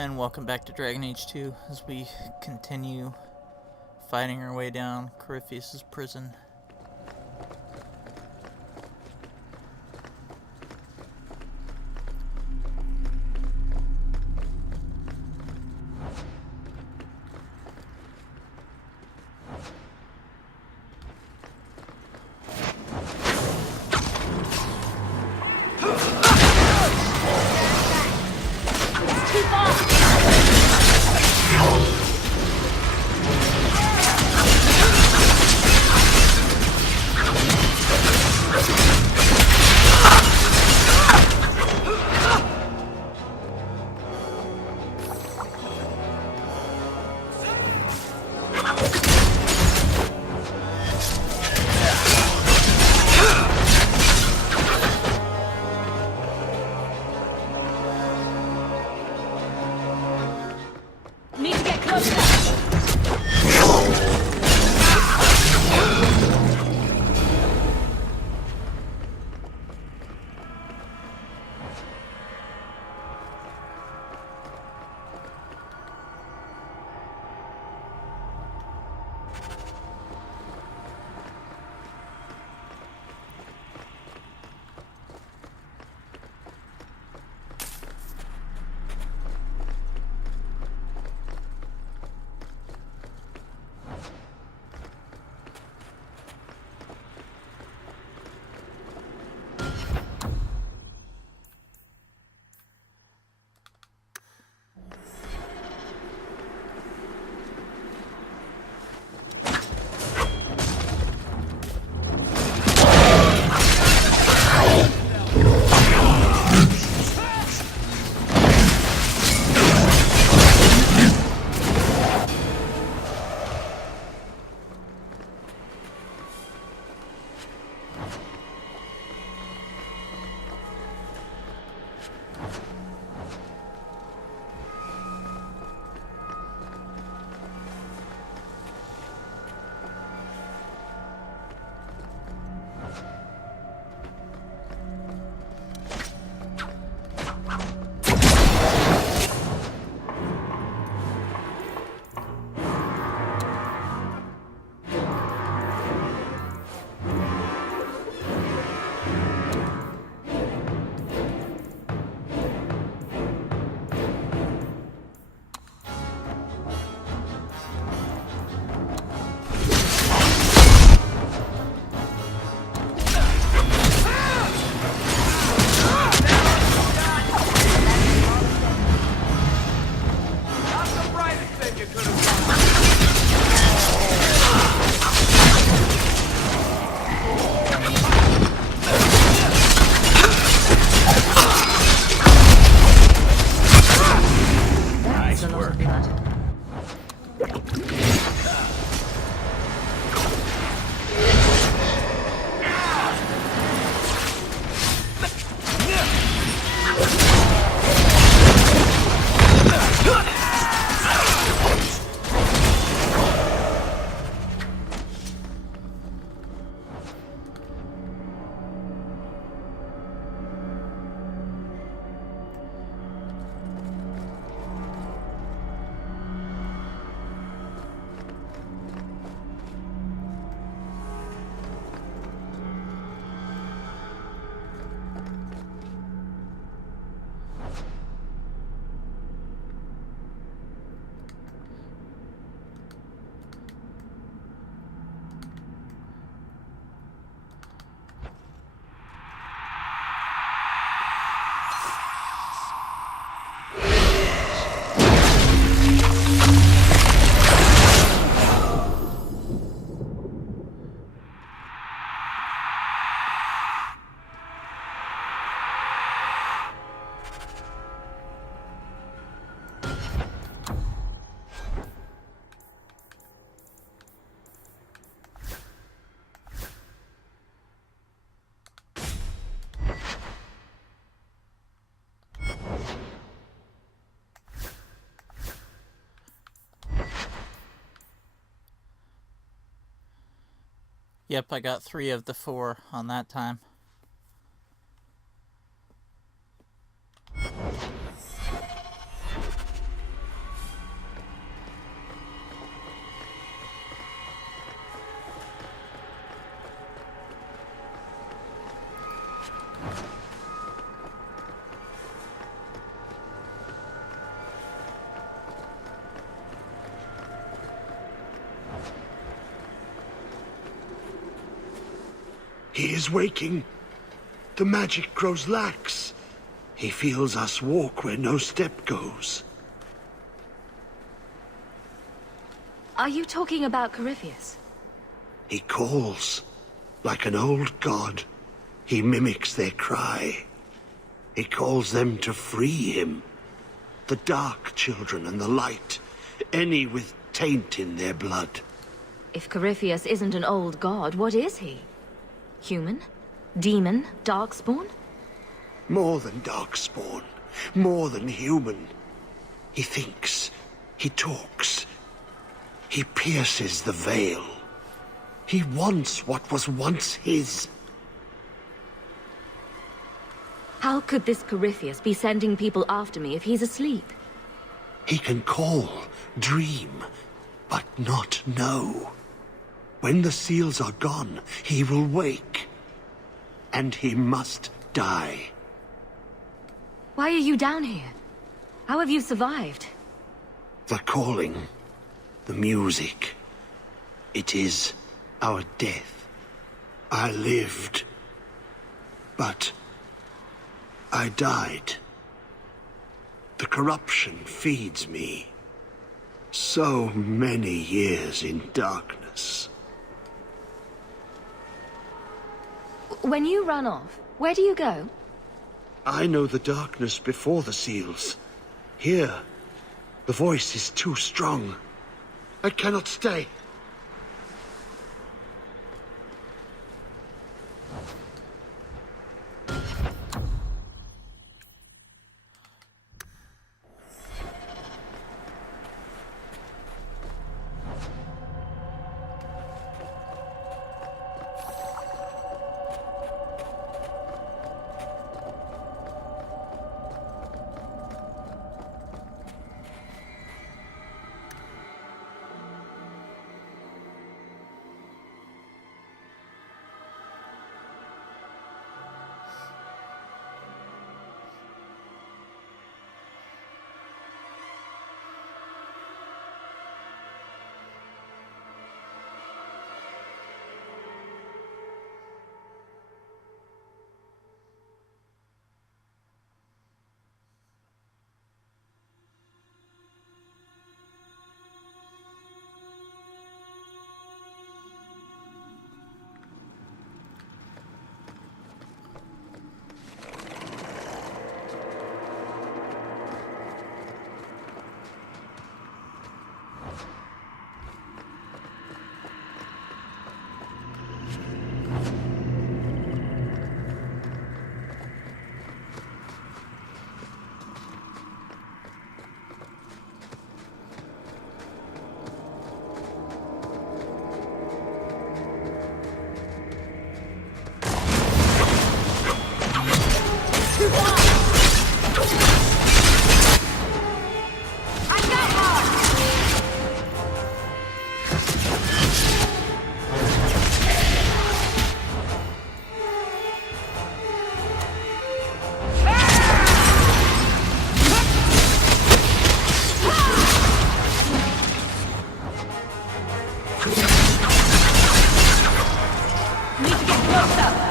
And welcome back to Dragon Age 2 as we continue fighting our way down Corypheus' prison. Yep, I got 3 of the 4 on that time. He is waking. The magic grows lax. He feels us walk where no step goes. Are you talking about Corypheus? He calls, like an old god. He mimics their cry. He calls them to free him. The dark children and the light, any with taint in their blood. If Corypheus isn't an old god, what is he? Human? Demon? Darkspawn? More than Darkspawn. More than human. He thinks. He talks. He pierces the veil. He wants what was once his. How could this Corypheus be sending people after me if he's asleep? He can call, dream, but not know. When the seals are gone, he will wake. And he must die. Why are you down here? How have you survived? The calling, the music. It is our death. I lived, but I died. The corruption feeds me. So many years in darkness. When you run off, where do you go? I know the darkness before the seals. Here, the voice is too strong. I cannot stay. Need to get closer!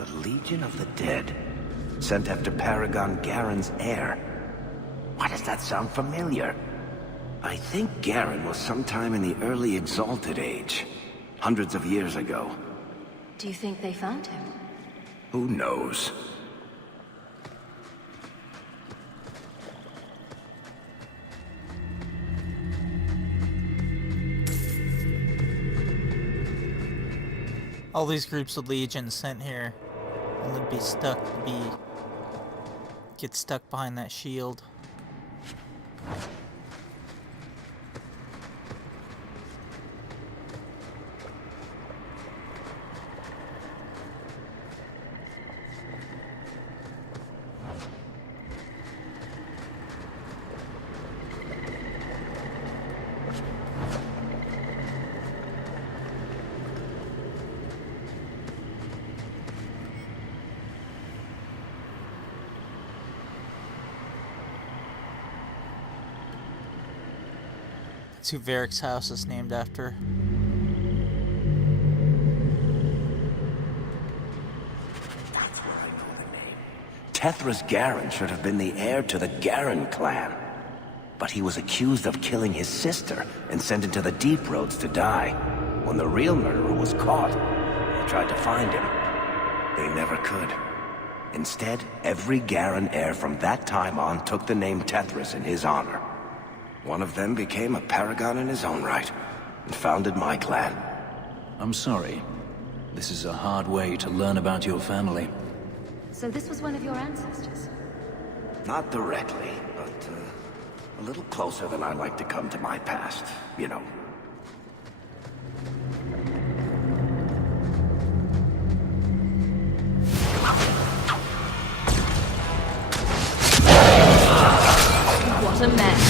The Legion of the Dead. Sent after Paragon Garen's heir. Why does that sound familiar? I think Garen was sometime in the early Exalted Age. Hundreds of years ago. Do you think they found him? Who knows? All these groups of legions sent here, and they'd get stuck behind that shield. That's who Varric's house is named after. That's where I know the name. Tethras Garen should have been the heir to the Garen clan. But he was accused of killing his sister and sent into the Deep Roads to die. When the real murderer was caught, they tried to find him. They never could. Instead, every Garen heir from that time on took the name Tethras in his honor. One of them became a paragon in his own right, and founded my clan. I'm sorry. This is a hard way to learn about your family. So this was one of your ancestors? Not directly, but a little closer than I like to come to my past, you know. What a mess.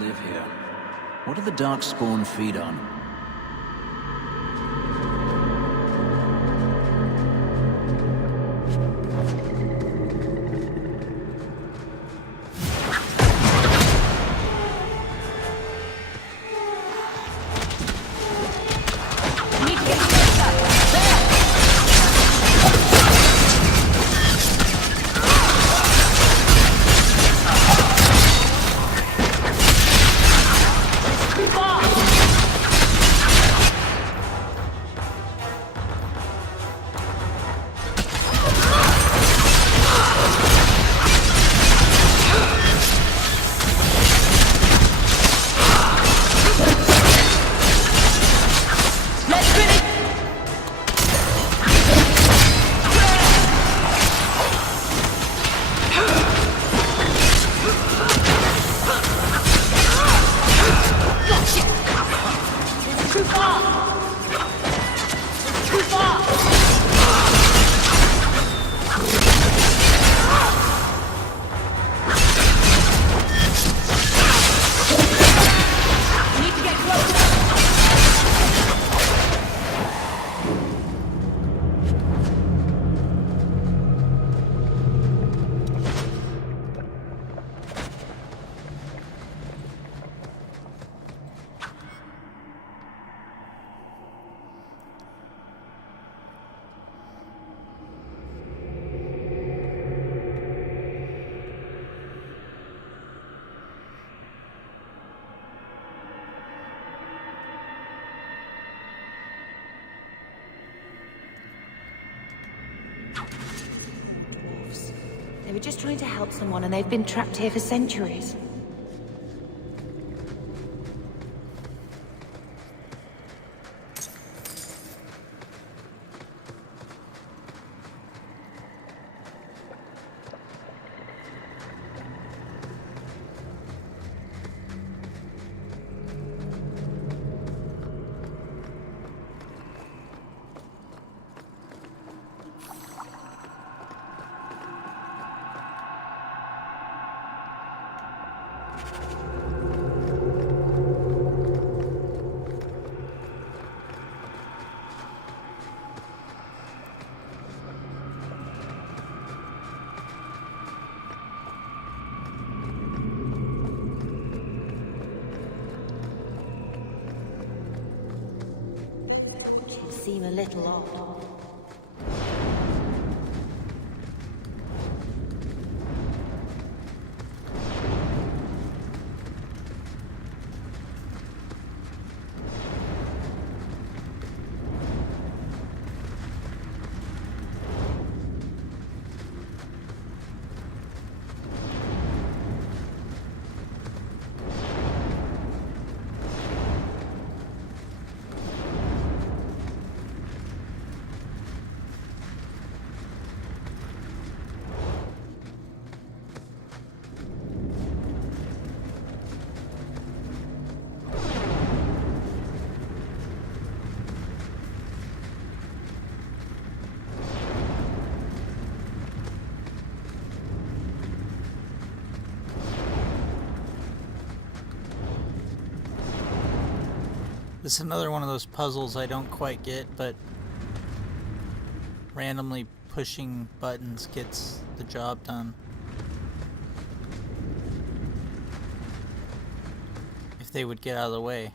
Live here. What do the Darkspawn feed on? They were just trying to help someone and they've been trapped here for centuries. seem a little odd. This is another one of those puzzles I don't quite get, but randomly pushing buttons gets the job done. If they would get out of the way.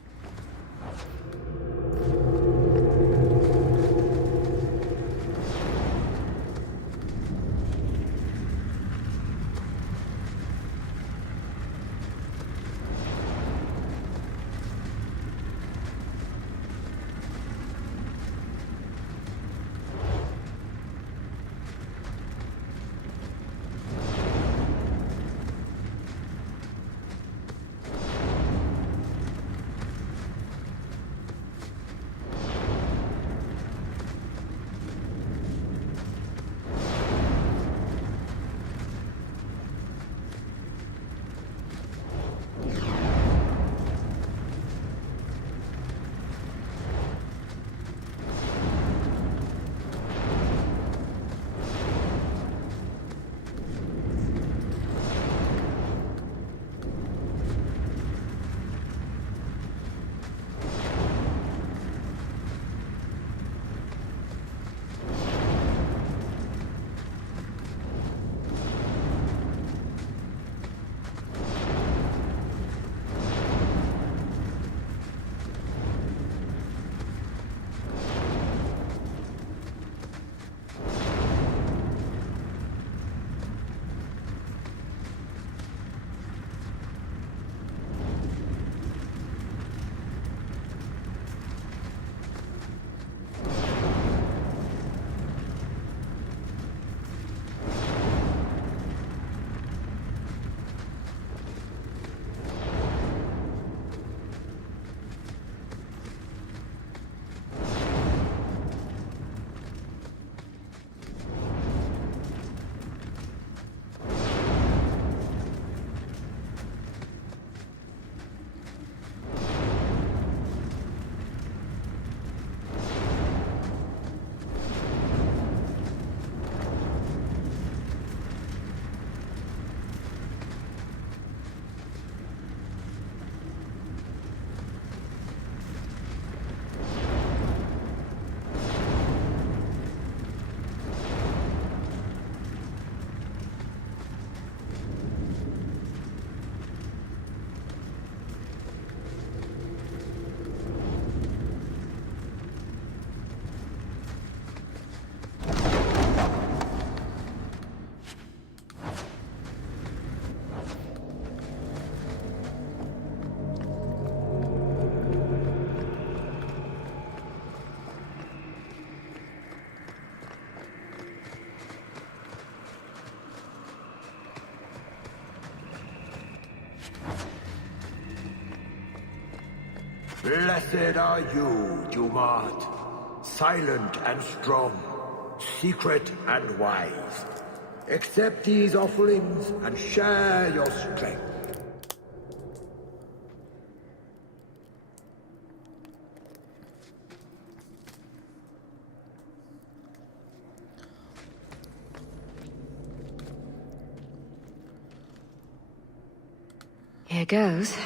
Blessed are you, Dumart. Silent and strong, secret and wise. Accept these offerings and share your strength. Here goes.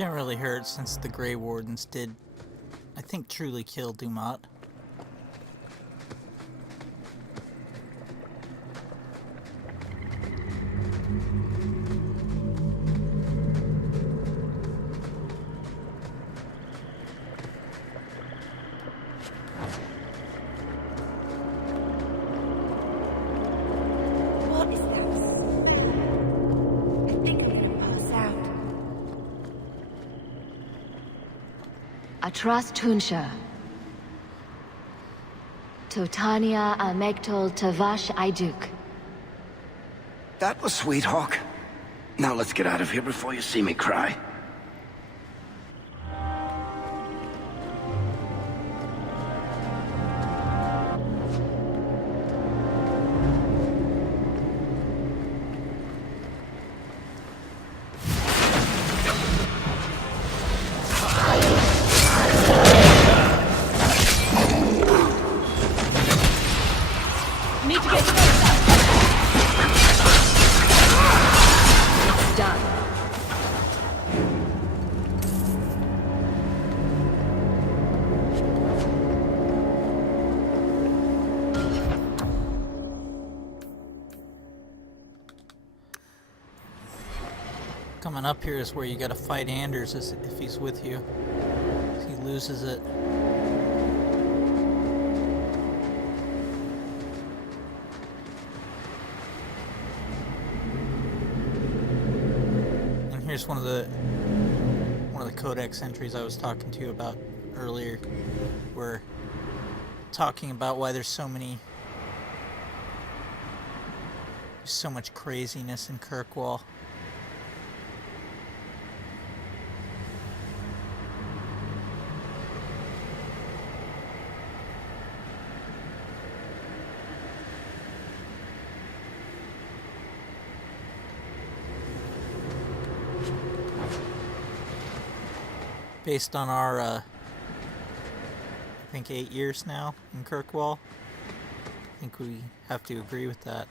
Can't really hurt since the Grey Wardens did, I think, truly kill Dumat. What is that? I think I'm gonna pass out. Atras Tunsha. Totania Amectol Tavash Iduk. That was sweet, Hawk. Now let's get out of here before you see me cry. Need to get closer. Done. Coming up here is where you gotta fight Anders if he's with you. He loses it. And here's one of the codex entries I was talking to you about earlier. We're talking about why there's so much craziness in Kirkwall. Based on our, I think 8 years now in Kirkwall, I think we have to agree with that.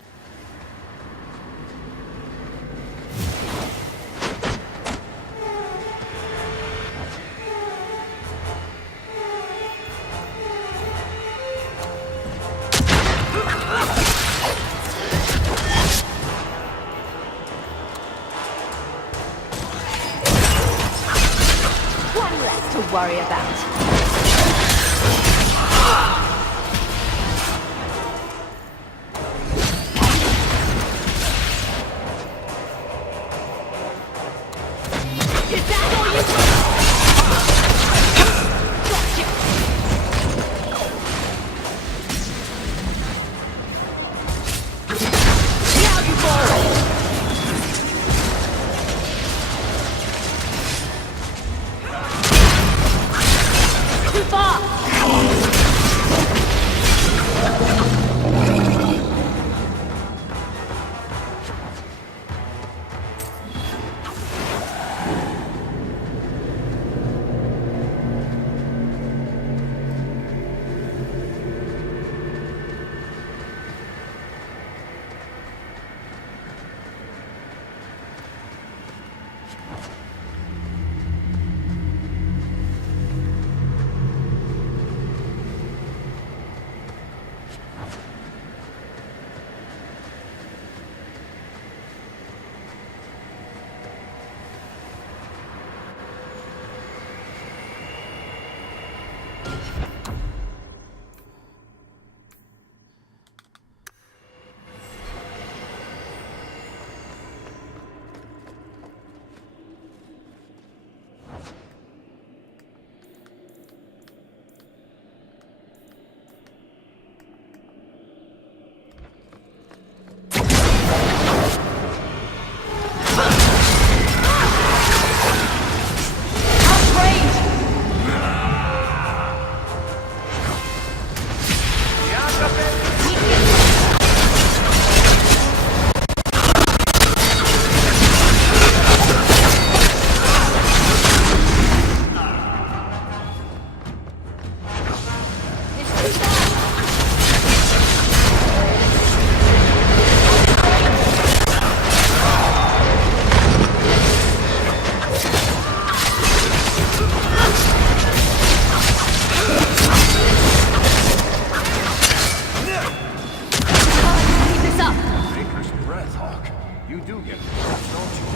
One less to worry about. Is that all you Gotcha! Now you fall! can get close, don't you?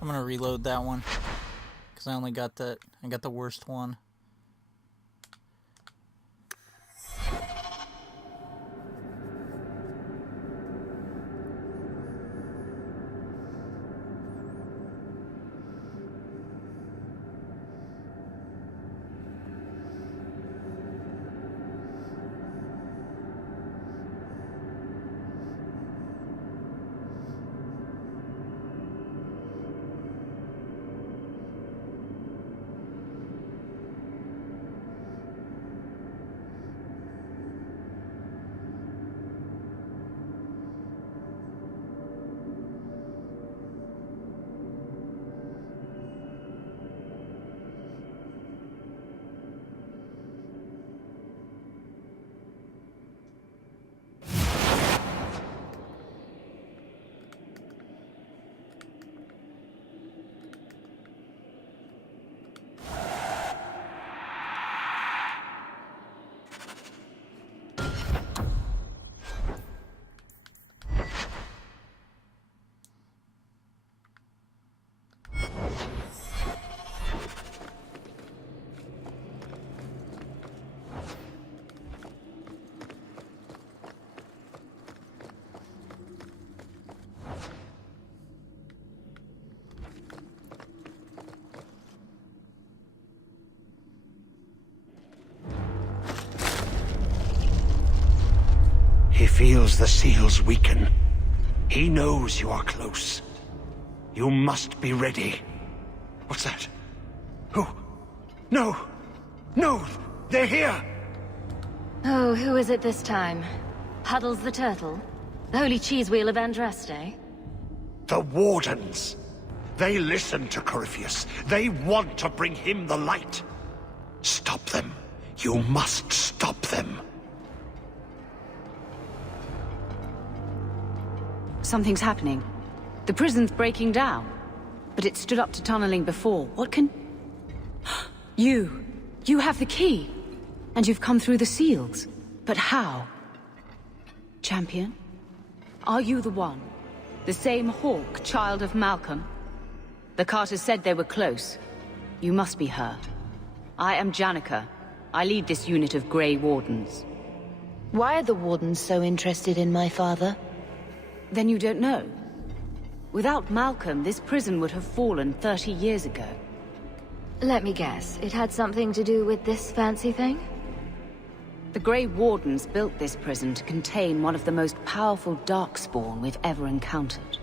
I'm gonna reload that one because I only got that. I got the worst one. He feels the seals weaken. He knows you are close. You must be ready. What's that? Who? No! No! They're here! Oh, who is it this time? Huddles the turtle? The holy cheese wheel of Andraste? The Wardens! They listen to Corypheus. They want to bring him the light. Stop them. You must stop them. Something's happening. The prison's breaking down. But it stood up to tunneling before. What can... You! You have the key! And you've come through the seals. But how? Champion? Are you the one? The same Hawk, child of Malcolm? The Carters said they were close. You must be her. I am Janika. I lead this unit of Grey Wardens. Why are the Wardens so interested in my father? Then you don't know. Without Malcolm, this prison would have fallen 30 years ago. Let me guess, it had something to do with this fancy thing? The Grey Wardens built this prison to contain one of the most powerful Darkspawn we've ever encountered.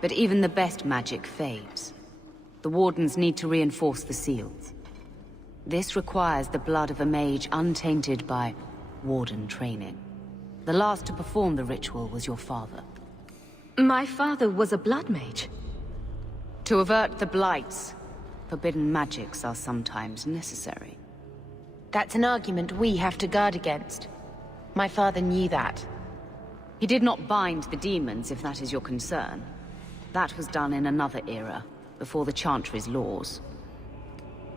But even the best magic fades. The Wardens need to reinforce the seals. This requires the blood of a mage untainted by Warden training. The last to perform the ritual was your father. My father was a blood mage. To avert the Blights, forbidden magics are sometimes necessary. That's an argument we have to guard against. My father knew that. He did not bind the demons, if that is your concern. That was done in another era, before the Chantry's laws.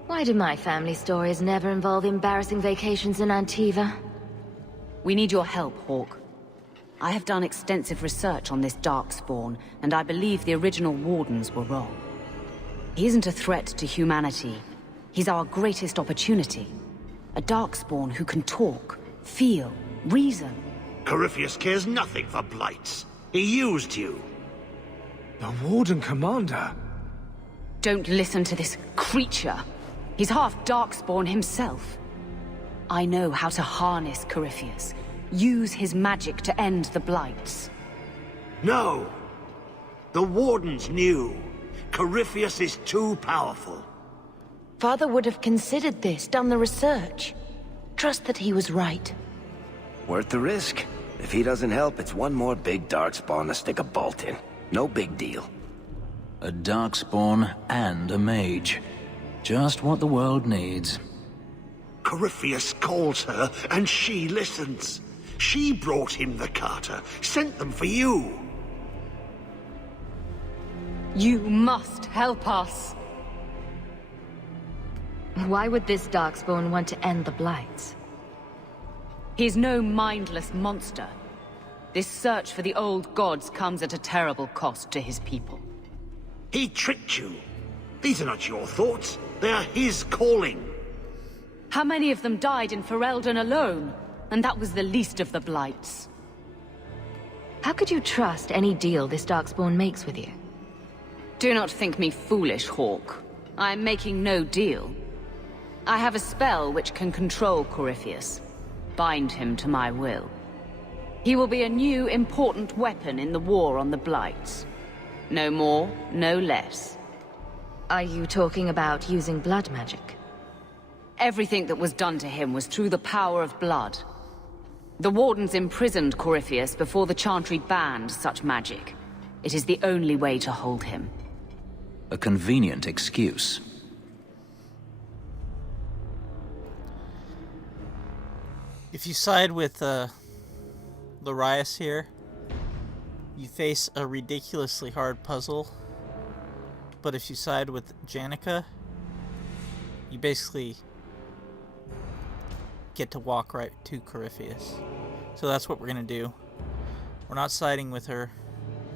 Why do my family stories never involve embarrassing vacations in Antiva? We need your help, Hawk. I have done extensive research on this Darkspawn, and I believe the original Wardens were wrong. He isn't a threat to humanity. He's our greatest opportunity. A Darkspawn who can talk, feel, reason. Corypheus cares nothing for Blights. He used you. The Warden Commander. Don't listen to this creature. He's half Darkspawn himself. I know how to harness Corypheus. Use his magic to end the Blights. No. The Wardens knew. Corypheus is too powerful. Father would have considered this, done the research. Trust that he was right. Worth the risk. If he doesn't help, it's one more big Darkspawn to stick a bolt in. No big deal. A Darkspawn and a mage. Just what the world needs. Corypheus calls her, and she listens. She brought him the Carter, sent them for you. You must help us. Why would this Darkspawn want to end the Blights? He's no mindless monster. This search for the old gods comes at a terrible cost to his people. He tricked you. These are not your thoughts. They are his calling. How many of them died in Ferelden alone? And that was the least of the Blights. How could you trust any deal this Darkspawn makes with you? Do not think me foolish, Hawk. I am making no deal. I have a spell which can control Corypheus. Bind him to my will. He will be a new, important weapon in the war on the Blights. No more, no less. Are you talking about using blood magic? Everything that was done to him was through the power of blood. The Wardens imprisoned Corypheus before the Chantry banned such magic. It is the only way to hold him. A convenient excuse. If you side with Larius here, you face a ridiculously hard puzzle. But if you side with Janika, you basically get to walk right to Corypheus. So that's what we're going to do. We're not siding with her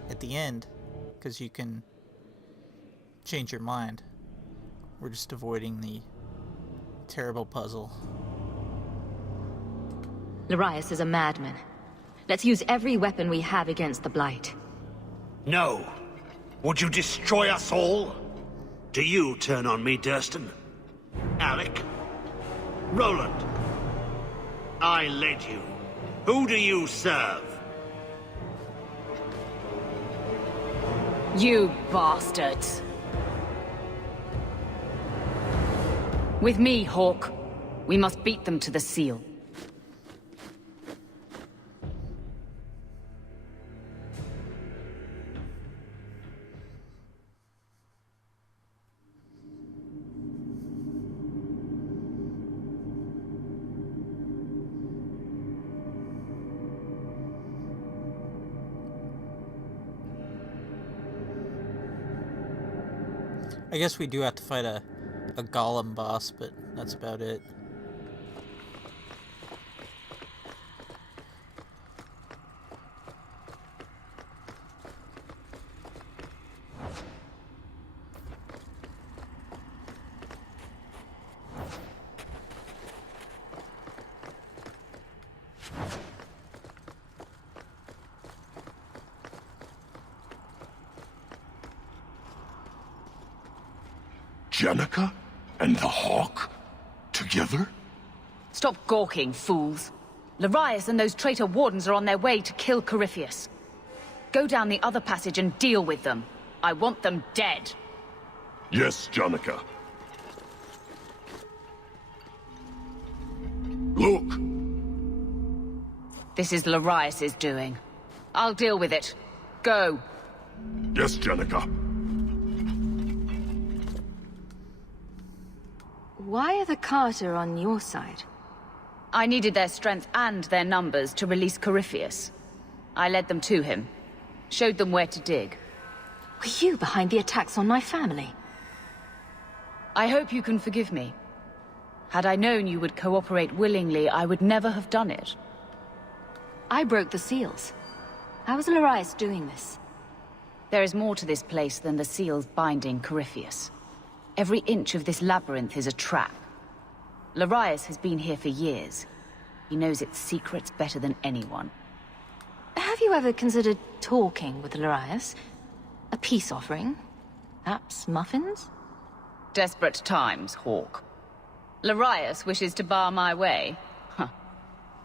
at the end, because you can change your mind. We're just avoiding the terrible puzzle. Larius is a madman. Let's use every weapon we have against the Blight. No. Would you destroy us all? Do you turn on me, Durston? Alec? Roland? I led you. Who do you serve? You bastards! With me, Hawk. We must beat them to the seal. I guess we do have to fight a golem boss, but that's about it. Janika and the Hawk? Together? Stop gawking, fools. Larius and those traitor Wardens are on their way to kill Corypheus. Go down the other passage and deal with them. I want them dead. Yes, Janika. Look! This is Larius's doing. I'll deal with it. Go. Yes, Janika. Why are the Carter on your side? I needed their strength and their numbers to release Corypheus. I led them to him. Showed them where to dig. Were you behind the attacks on my family? I hope you can forgive me. Had I known you would cooperate willingly, I would never have done it. I broke the seals. How was Larius doing this? There is more to this place than the seals binding Corypheus. Every inch of this labyrinth is a trap. Larius has been here for years. He knows its secrets better than anyone. Have you ever considered talking with Larius? A peace offering? Perhaps muffins? Desperate times, Hawk. Larius wishes to bar my way. Huh.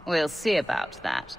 We'll see about that.